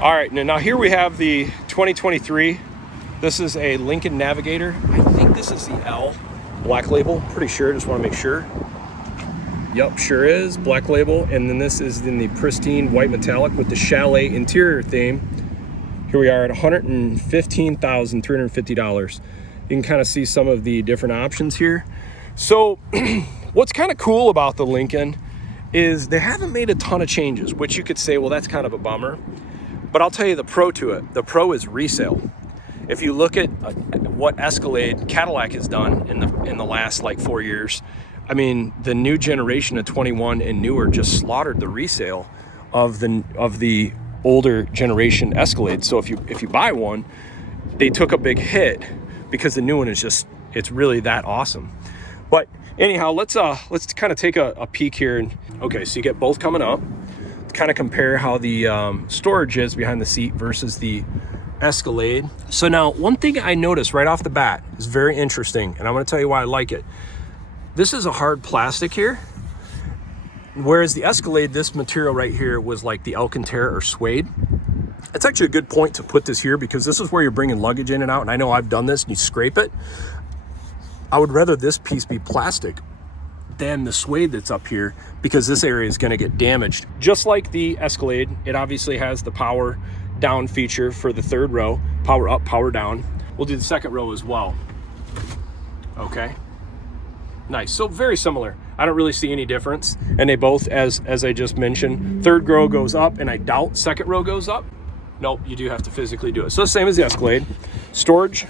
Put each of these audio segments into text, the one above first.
All right, now here we have the 2023. This is a Lincoln Navigator. I think this is the L Black Label. Pretty sure, just want to make sure. Yep, sure is, Black Label. And then this is in the pristine white metallic with the chalet interior theme. Here we are at $115,350. You can kind of see some of the different options here. So what's kind of cool about the Lincoln is they haven't made a ton of changes, which you could say, well, that's kind of a bummer. But I'll tell you the pro to it. The pro is resale. If you look at what Escalade Cadillac has done in the last like 4 years, I mean, the new generation of 21 and newer just slaughtered the resale of the older generation Escalade. So if you buy one, they took a big hit because the new one is just, it's really that awesome. But anyhow, let's kind of take a peek here. And okay, so you get both coming up. Kind of compare how the storage is behind the seat versus the Escalade. So now one thing I noticed right off the bat is very interesting, and I'm going to tell you why I like it. This is a hard plastic here, whereas the Escalade, this material right here was like the Alcantara or suede. It's actually a good point to put this here because this is where you're bringing luggage in and out, and I know I've done this and you scrape it. I would rather this piece be plastic than the suede that's up here because this area is going to get damaged. Just like the Escalade, it obviously has the power down feature for the third row, power up, power down. We'll do the second row as well. Okay, nice. So very similar. I don't really see any difference, and they both, as I just mentioned, third row goes up, and I doubt second row goes up. Nope, you do have to physically do it. So the same as the Escalade. Storage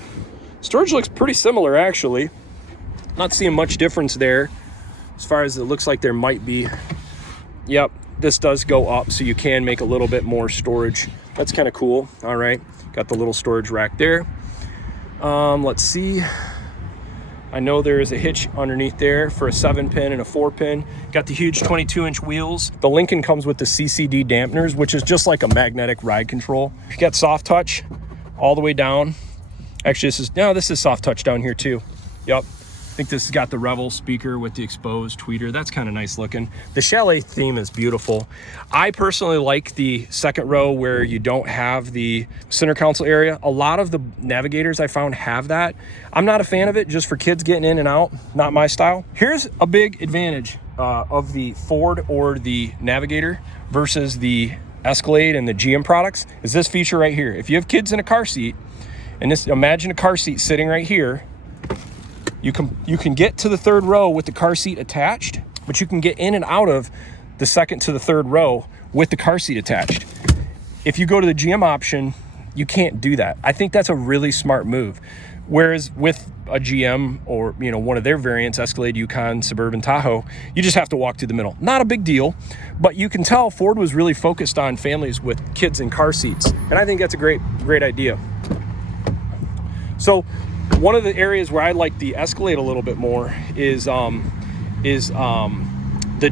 looks pretty similar actually. Not seeing much difference there. As far as it looks like there might be. Yep, this does go up, so you can make a little bit more storage. That's kind of cool. All right, got the little storage rack there. Let's see. I know there is a hitch underneath there for a 7-pin and a 4-pin. Got the huge 22-inch wheels. The Lincoln comes with the CCD dampeners, which is just like a magnetic ride control. You got soft touch all the way down. Actually, this is soft touch down here too. Yep. I think this has got the Revel speaker with the exposed tweeter. That's kind of nice looking. The chalet theme is beautiful. I personally like the second row where you don't have the center console area. A lot of the Navigators I found have that. I'm not a fan of it, just for kids getting in and out. Not my style. Here's a big advantage of the Ford or the Navigator versus the Escalade and the GM products is this feature right here. If you have kids in a car seat, and imagine a car seat sitting right here, you can get to the third row with the car seat attached, but you can get in and out of the second to the third row with the car seat attached. If you go to the GM option, you can't do that. I think that's a really smart move. Whereas with a GM or one of their variants, Escalade, Yukon, Suburban, Tahoe, you just have to walk through the middle. Not a big deal, but you can tell Ford was really focused on families with kids in car seats, and I think that's a great idea. So one of the areas where I like the Escalade a little bit more is the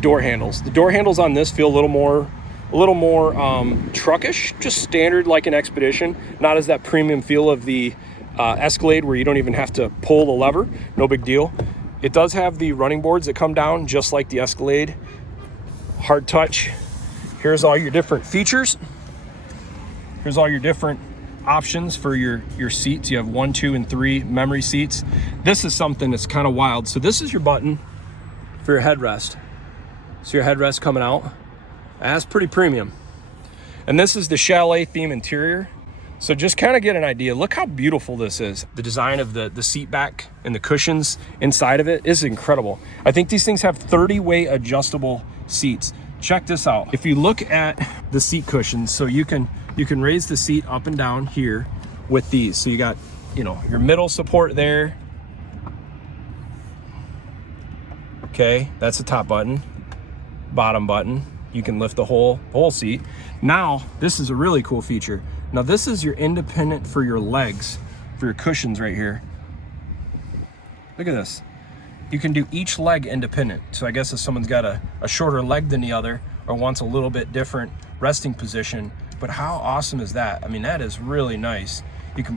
door handles. The door handles on this feel a little more truckish, just standard like an Expedition, not as that premium feel of the Escalade where you don't even have to pull the lever. No big deal. It does have the running boards that come down just like the Escalade. Hard touch. Here's all your different features. Here's all your different options for your seats. You have 1, 2, and 3 memory seats. This is something that's kind of wild. So this is your button for your headrest. So your headrest coming out. That's pretty premium. And this is the chalet theme interior. So just kind of get an idea. Look how beautiful this is. The design of the seat back and the cushions inside of it is incredible. I think these things have 30-way adjustable seats. Check this out. If you look at the seat cushions, so you can raise the seat up and down here with these. So you got, your middle support there. Okay, that's the top button. Bottom button. You can lift the whole seat. Now, this is a really cool feature. Now, this is your independent for your legs, for your cushions right here. Look at this. You can do each leg independent. So I guess if someone's got a shorter leg than the other or wants a little bit different resting position, but how awesome is that? I mean, that is really nice.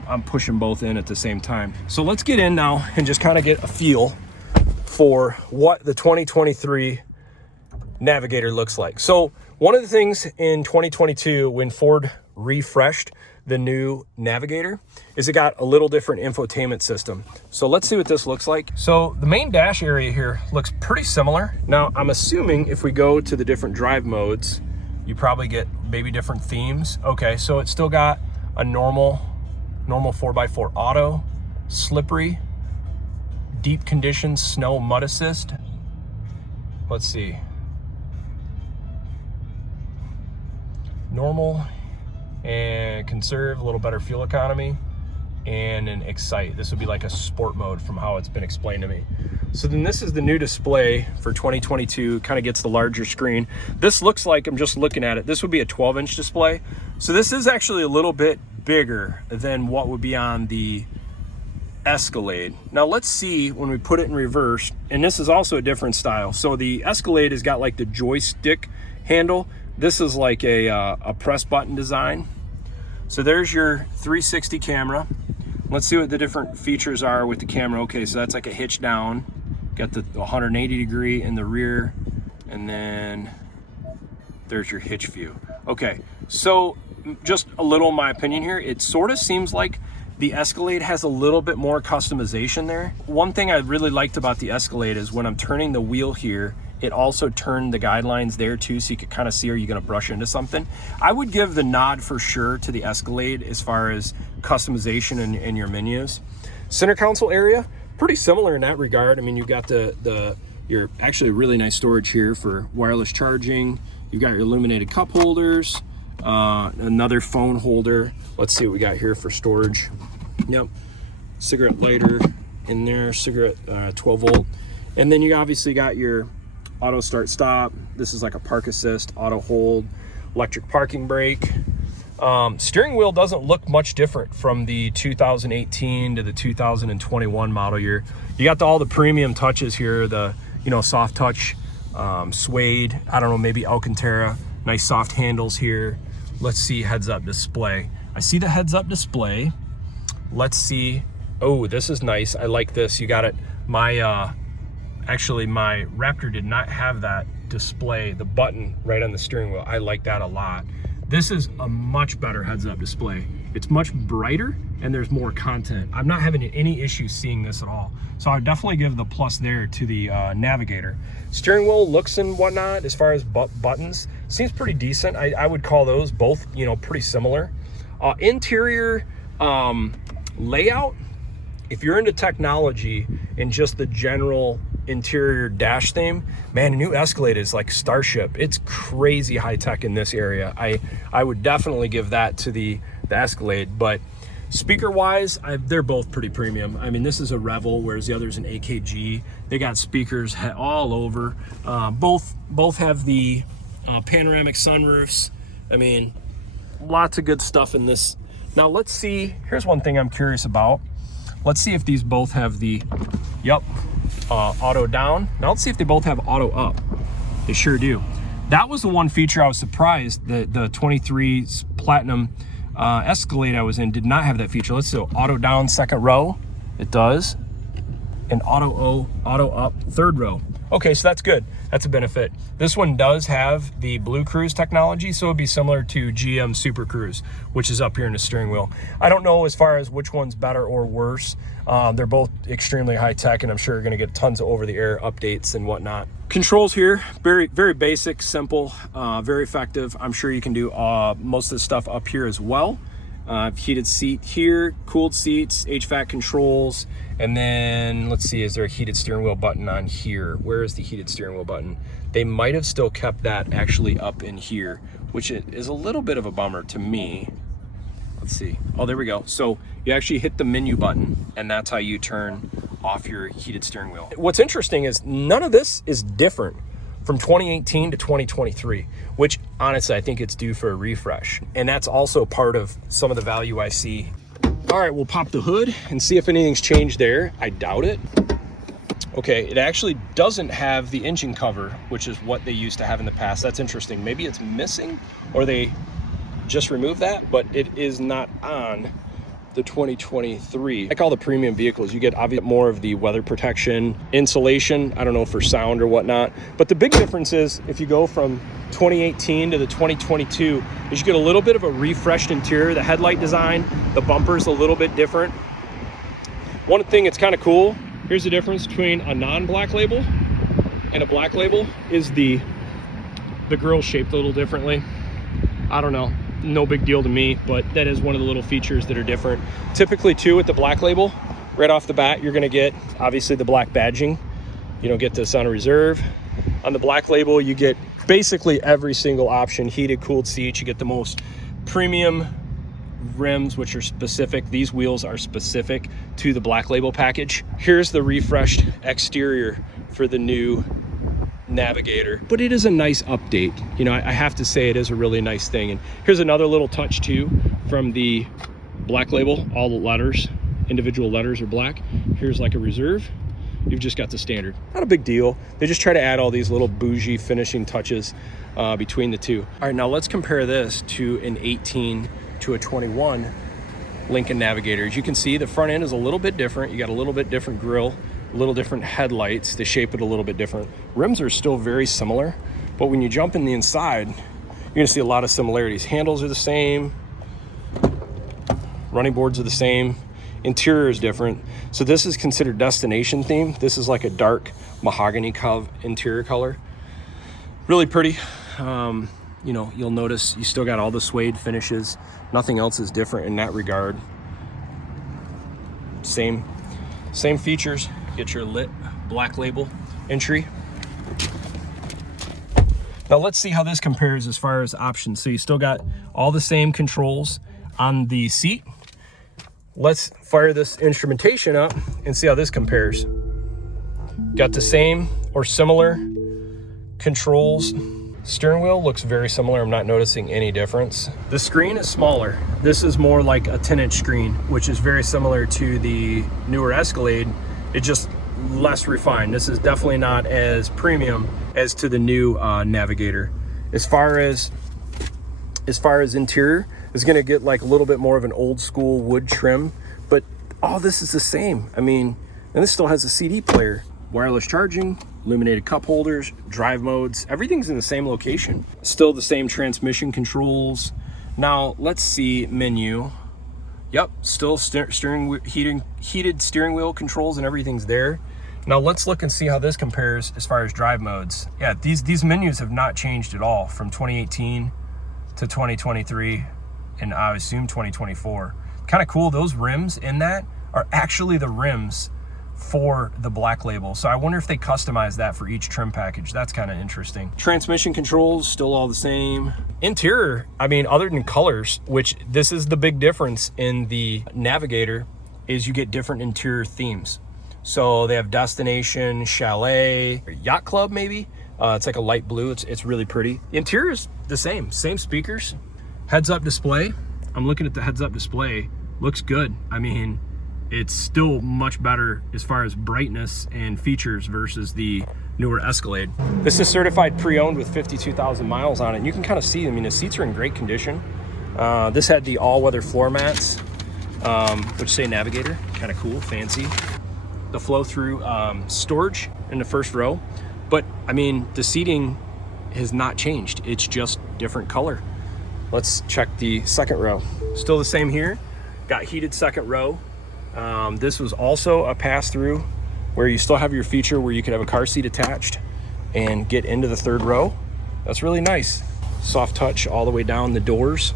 I'm pushing both in at the same time. So let's get in now and just kind of get a feel for what the 2023 Navigator looks like. So one of the things in 2022 when Ford refreshed the new Navigator is it got a little different infotainment system. So let's see what this looks like. So the main dash area here looks pretty similar. Now I'm assuming if we go to the different drive modes, you probably get maybe different themes. Okay, so it's still got a normal 4x4 auto, slippery, deep conditions, snow, mud assist. Let's see. Normal and conserve, a little better fuel economy, and an excite. This would be like a sport mode from how it's been explained to me. So then this is the new display for 2022, kind of gets the larger screen. This looks like, I'm just looking at it, this would be a 12-inch display. So this is actually a little bit bigger than what would be on the Escalade. Now let's see when we put it in reverse, and this is also a different style. So the Escalade has got like the joystick handle. This is like a press button design. So there's your 360 camera. Let's see what the different features are with the camera. Okay, so that's like a hitch down. Got the 180 degree in the rear, and then there's your hitch view. Okay, so just a little in my opinion here, it sort of seems like the Escalade has a little bit more customization there. One thing I really liked about the Escalade is when I'm turning the wheel here, it also turned the guidelines there too, so you could kind of see, are you gonna brush into something? I would give the nod for sure to the Escalade as far as customization in your menus. Center console area, pretty similar in that regard. I mean, you've got your actually really nice storage here for wireless charging. You've got your illuminated cup holders, another phone holder. Let's see what we got here for storage. Yep, cigarette lighter in there, cigarette 12 volt. And then you obviously got your auto start stop. This is like a park assist, auto hold, electric parking brake. Steering wheel doesn't look much different from the 2018 to the 2021 model year. You got all the premium touches here, the soft touch, suede, I don't know, maybe Alcantara, nice soft handles here. Let's see heads up display. I see the heads up display. Let's see. Oh, this is nice. I like this. You got it. Actually, my Raptor did not have that display, the button right on the steering wheel. I like that a lot. This is a much better heads-up display. It's much brighter and there's more content. I'm not having any issues seeing this at all. So I would definitely give the plus there to the Navigator. Steering wheel looks and whatnot, as far as buttons, seems pretty decent. I would call those both, pretty similar. Interior layout, if you're into technology and just the general interior dash theme, man, a new Escalade is like Starship. It's crazy high tech in this area. I would definitely give that to the Escalade. But speaker wise, they're both pretty premium. I mean, this is a Revel, whereas the other's an AKG. They got speakers all over. Both have the panoramic sunroofs. I mean, lots of good stuff in this. Now let's see, here's one thing I'm curious about. Let's see if these both have the, auto down. Now let's see if they both have auto up. They sure do. That was the one feature I was surprised that the 23 Platinum Escalade I was in did not have that feature. Let's do auto down second row. It does. And auto up third row. Okay, so that's good. That's a benefit. This one does have the Blue Cruise technology, so it'd be similar to GM Super Cruise, which is up here in the steering wheel. I don't know as far as which one's better or worse. They're both extremely high tech, and I'm sure you're gonna get tons of over-the-air updates and whatnot. Controls here, very, very basic, simple, very effective. I'm sure you can do most of the stuff up here as well. Heated seat here, cooled seats, HVAC controls, and then let's see, is there a heated steering wheel button on here? Where is the heated steering wheel button? They might have still kept that actually up in here, which is a little bit of a bummer to me. Let's see. Oh, there we go. So you actually hit the menu button, and that's how you turn off your heated steering wheel. What's interesting is none of this is different from 2018 to 2023, which honestly, I think it's due for a refresh. And that's also part of some of the value I see. All right, we'll pop the hood and see if anything's changed there. I doubt it. Okay, it actually doesn't have the engine cover, which is what they used to have in the past. That's interesting. Maybe it's missing or they just removed that, but it is not on the 2023. Like all the premium vehicles, you get obviously more of the weather protection, insulation, I don't know, for sound or whatnot. But the big difference is if you go from 2018 to the 2022, is you get a little bit of a refreshed interior. The headlight design, the bumper's a little bit different. One thing that's kind of cool, here's the difference between a non-black label and a black label, is the grille's shaped a little differently. I don't know, no big deal to me, but that is one of the little features that are different. Typically too, with the black label, right off the bat, you're gonna get obviously the black badging. You don't get this on a reserve. On the black label, you get basically every single option: heated, cooled seats. You get the most premium rims, which are specific. These wheels are specific to the black label package. Here's the refreshed exterior for the new Navigator, but it is a nice update. You know, I have to say it is a really nice thing. And here's another little touch too from the black label. All the letters, individual letters, are black. Here's like a reserve. You've just got the standard. Not a big deal. They just try to add all these little bougie finishing touches between the two. All right, now let's compare this to an 18 to a 21 Lincoln Navigator. As you can see, the front end is a little bit different. You got a little bit different grille, a little different headlights. They shape it a little bit different. Rims are still very similar, but when you jump in the inside, you're gonna see a lot of similarities. Handles are the same, running boards are the same, interior is different. So this is considered destination theme. This is like a dark mahogany interior color. Really pretty. You know, you'll notice you still got all the suede finishes. Nothing else is different in that regard. Same features. Get your lit black label entry. Now let's see how this compares as far as options. So you still got all the same controls on the seat. Let's fire this instrumentation up and see how this compares. Got the same or similar controls. Steering wheel looks very similar. I'm not noticing any difference. The screen is smaller. This is more like a 10-inch screen, which is very similar to the newer Escalade. It's just less refined. This is definitely not as premium as to the new Navigator. As far as interior, it's gonna get like a little bit more of an old school wood trim, but all this is the same. I mean, and this still has a CD player, wireless charging, illuminated cup holders, drive modes, everything's in the same location. Still the same transmission controls. Now let's see menu. Yep, still heated steering wheel controls and everything's there. Now let's look and see how this compares as far as drive modes. Yeah, these menus have not changed at all from 2018 to 2023, and I assume 2024. Kind of cool, those rims in that are actually the rims for the black label. So I wonder if they customize that for each trim package. That's kind of interesting. Transmission controls still all the same. Interior, I mean, other than colors, which this is the big difference in the Navigator, is you get different interior themes. So they have Destination, Chalet, Yacht Club maybe. It's like a light blue. It's really pretty. The interior is the same speakers. Heads-up display. I'm looking at the heads-up display. Looks good. I mean, it's still much better as far as brightness and features versus the newer Escalade. This is certified pre-owned with 52,000 miles on it. And you can kind of see, I mean, the seats are in great condition. This had the all-weather floor mats, which say Navigator. Kind of cool, fancy. The flow-through storage in the first row. But, I mean, the seating has not changed. It's just different color. Let's check the second row. Still the same here. Got heated second row. This was also a pass-through where you still have your feature where you could have a car seat attached and get into the third row. That's really nice. Soft touch all the way down the doors.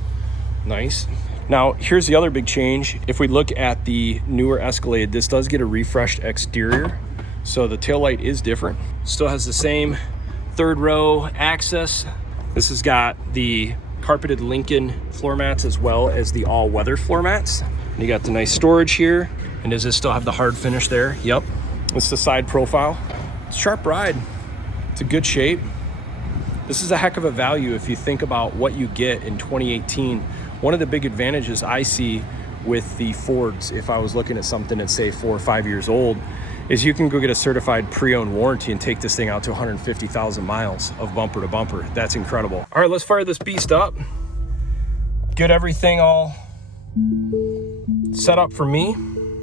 Nice. Now, here's the other big change. If we look at the newer Escalade, this does get a refreshed exterior. So the taillight is different. Still has the same third row access. This has got the carpeted Lincoln floor mats as well as the all-weather floor mats. And you got the nice storage here. And does this still have the hard finish there? Yep. It's the side profile. It's a sharp ride. It's a good shape. This is a heck of a value if you think about what you get in 2018. One of the big advantages I see with the Fords, if I was looking at something that's say 4 or 5 years old, is you can go get a certified pre-owned warranty and take this thing out to 150,000 miles of bumper to bumper. That's incredible. All right, let's fire this beast up. Get everything all setup for me.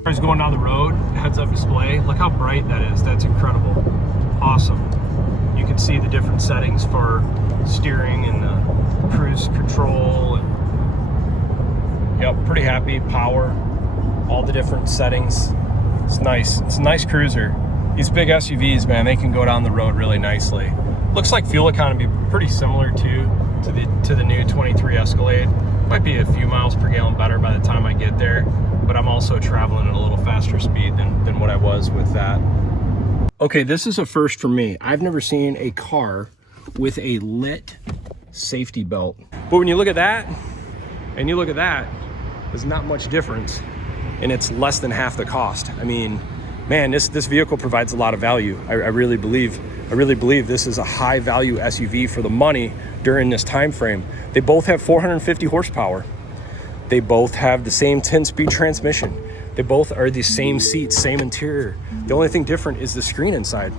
As going down the road, heads-up display. Look how bright that is. That's incredible. Awesome. You can see the different settings for steering and the cruise control. And, yep, pretty happy. Power, all the different settings. It's nice. It's a nice cruiser. These big SUVs, man, they can go down the road really nicely. Looks like fuel economy pretty similar to the new 23 Escalade. Might be a few miles per gallon better by the time I get there, but I'm also traveling at a little faster speed than what I was with that. Okay, this is a first for me. I've never seen a car with a lit safety belt. But when you look at that, and you look at that, there's not much difference, and it's less than half the cost. I mean, man, this vehicle provides a lot of value. I really believe this is a high value SUV for the money during this time frame. They both have 450 horsepower. They both have the same 10-speed transmission. They both are the same seats, same interior. The only thing different is the screen inside.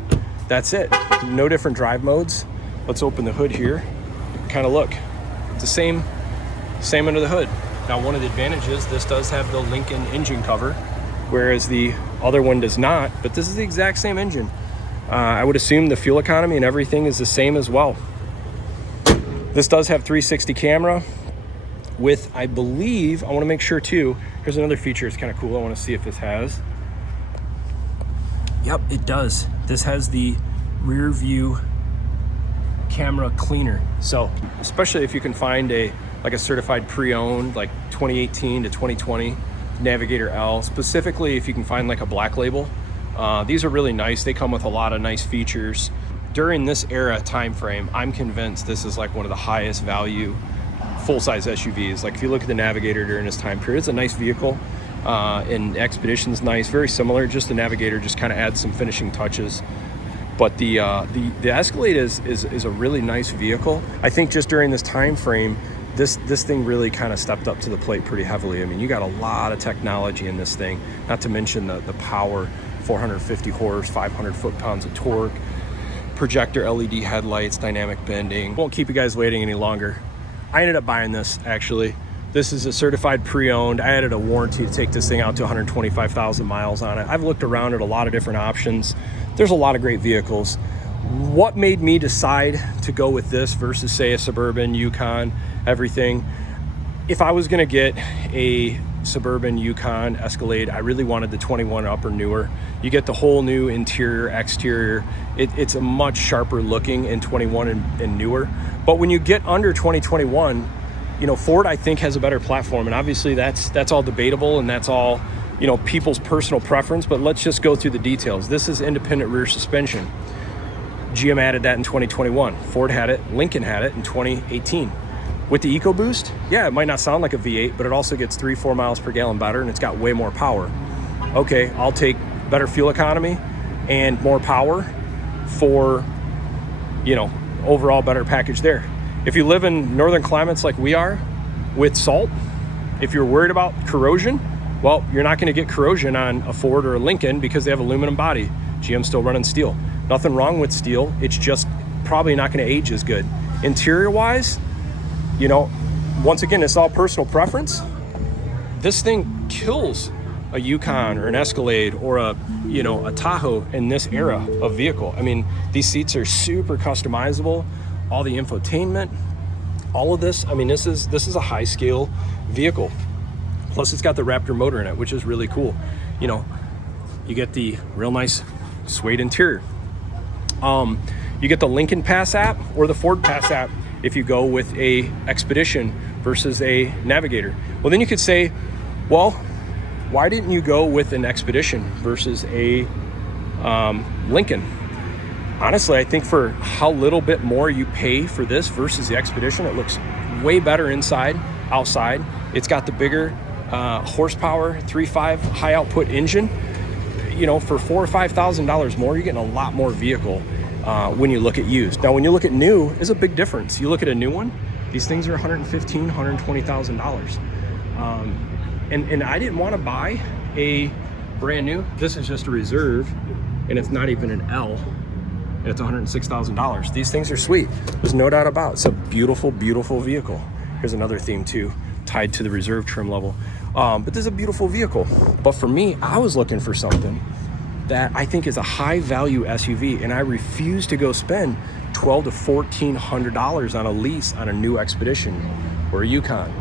That's it. No different drive modes. Let's open the hood here. Kind of look. It's the same under the hood. Now, one of the advantages, this does have the Lincoln engine cover, whereas the other one does not, but this is the exact same engine. I would assume the fuel economy and everything is the same as well. This does have 360 camera with, I believe, I want to make sure too, here's another feature, it's kind of cool. I want to see if this has. Yep, it does. This has the rear view camera cleaner. So, especially if you can find a certified pre-owned, like 2018 to 2020 Navigator L, specifically if you can find like a Black Label. These are really nice. They come with a lot of nice features. During this era time frame, I'm convinced this is like one of the highest value full-size SUVs. Like if you look at the Navigator during this time period, it's a nice vehicle, and Expedition's nice, very similar. Just the Navigator just kind of adds some finishing touches. But the Escalade is a really nice vehicle. I think just during this time frame, this thing really kind of stepped up to the plate pretty heavily. I mean, you got a lot of technology in this thing, not to mention the power, 450 horse, 500 foot-pounds of torque, projector LED headlights, dynamic bending. Won't keep you guys waiting any longer. I ended up buying this, actually. This is a certified pre-owned. I added a warranty to take this thing out to 125,000 miles on it. I've looked around at a lot of different options. There's a lot of great vehicles. What made me decide to go with this versus, say, a Suburban, Yukon, everything? If I was gonna get a Suburban, Yukon, Escalade, I really wanted the 21 up or newer. You get the whole new interior, exterior. It's a much sharper looking in 21 and newer. But when you get under 2021, you know, Ford, I think, has a better platform. And obviously that's all debatable, and that's all, you know, people's personal preference. But let's just go through the details. This is independent rear suspension. GM added that in 2021. Ford had it, Lincoln had it in 2018. With the EcoBoost, yeah, it might not sound like a V8, but it also gets 3-4 miles per gallon better, and it's got way more power. Okay, I'll take better fuel economy and more power for, you know, overall better package there. If you live in northern climates like we are with salt, if you're worried about corrosion, well, you're not going to get corrosion on a Ford or a Lincoln because they have aluminum body. GM's still running steel. Nothing wrong with steel. It's just probably not going to age as good. Interior wise, you know, once again, it's all personal preference. This thing kills a Yukon or an Escalade or a Tahoe in this era of vehicle. I mean, these seats are super customizable. All the infotainment, all of this. I mean, this is a high scale vehicle. Plus, it's got the Raptor motor in it, which is really cool. You know, you get the real nice suede interior. You get the Lincoln Pass app or the Ford Pass app if you go with a Expedition versus a Navigator. Well, then you could say, well, why didn't you go with an Expedition versus a Lincoln? Honestly, I think for how little bit more you pay for this versus the Expedition, it looks way better inside, outside. It's got the bigger horsepower 3.5 high output engine. You know, for $4,000 or $5,000 more, you're getting a lot more vehicle when you look at used. Now, when you look at new, is a big difference. You look at a new one, these things are $115,000, $120,000. And I didn't want to buy a brand new. This is just a reserve, and it's not even an L. And it's $106,000. These things are sweet. There's no doubt about it. It's a beautiful, beautiful vehicle. Here's another theme too. tied to the reserve trim level. But this is a beautiful vehicle. But for me, I was looking for something that I think is a high value SUV, and I refuse to go spend $1,200 to $1,400 on a lease on a new Expedition or a Yukon.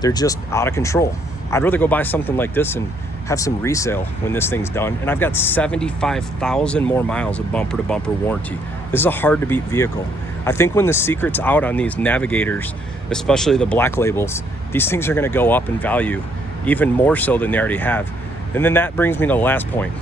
They're just out of control. I'd rather go buy something like this and have some resale when this thing's done. And I've got 75,000 more miles of bumper to bumper warranty. This is a hard to beat vehicle. I think when the secret's out on these Navigators, especially the black labels, these things are gonna go up in value even more so than they already have. And then that brings me to the last point.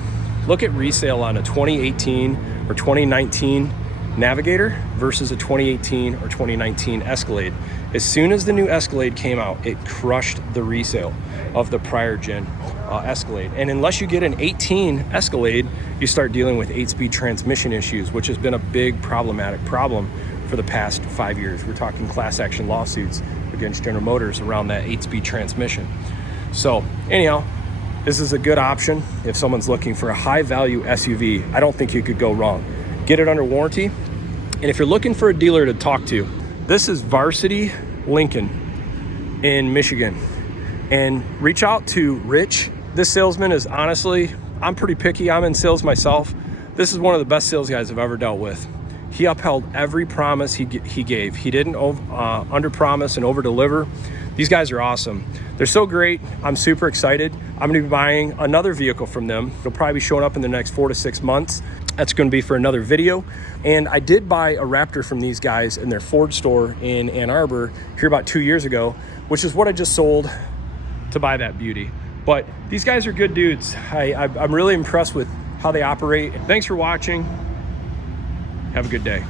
Look at resale on a 2018 or 2019 Navigator versus a 2018 or 2019 Escalade. As soon as the new Escalade came out, it crushed the resale of the prior gen Escalade. And unless you get an 18 Escalade, you start dealing with 8-speed transmission issues, which has been a big problematic problem for the past 5 years. We're talking class action lawsuits against General Motors around that 8-speed transmission. So anyhow, this is a good option if someone's looking for a high value SUV. I don't think you could go wrong. Get it under warranty. And if you're looking for a dealer to talk to, this is Varsity Lincoln in Michigan. And reach out to Rich. This salesman is honestly, I'm pretty picky. I'm in sales myself. This is one of the best sales guys I've ever dealt with. He upheld every promise he gave. He didn't under promise and over deliver. These guys are awesome. They're so great. I'm super excited. I'm gonna be buying another vehicle from them. It'll probably be showing up in the next 4 to 6 months. That's gonna be for another video. And I did buy a Raptor from these guys in their Ford store in Ann Arbor here about 2 years ago, which is what I just sold to buy that beauty. But these guys are good dudes. I'm really impressed with how they operate. Thanks for watching. Have a good day.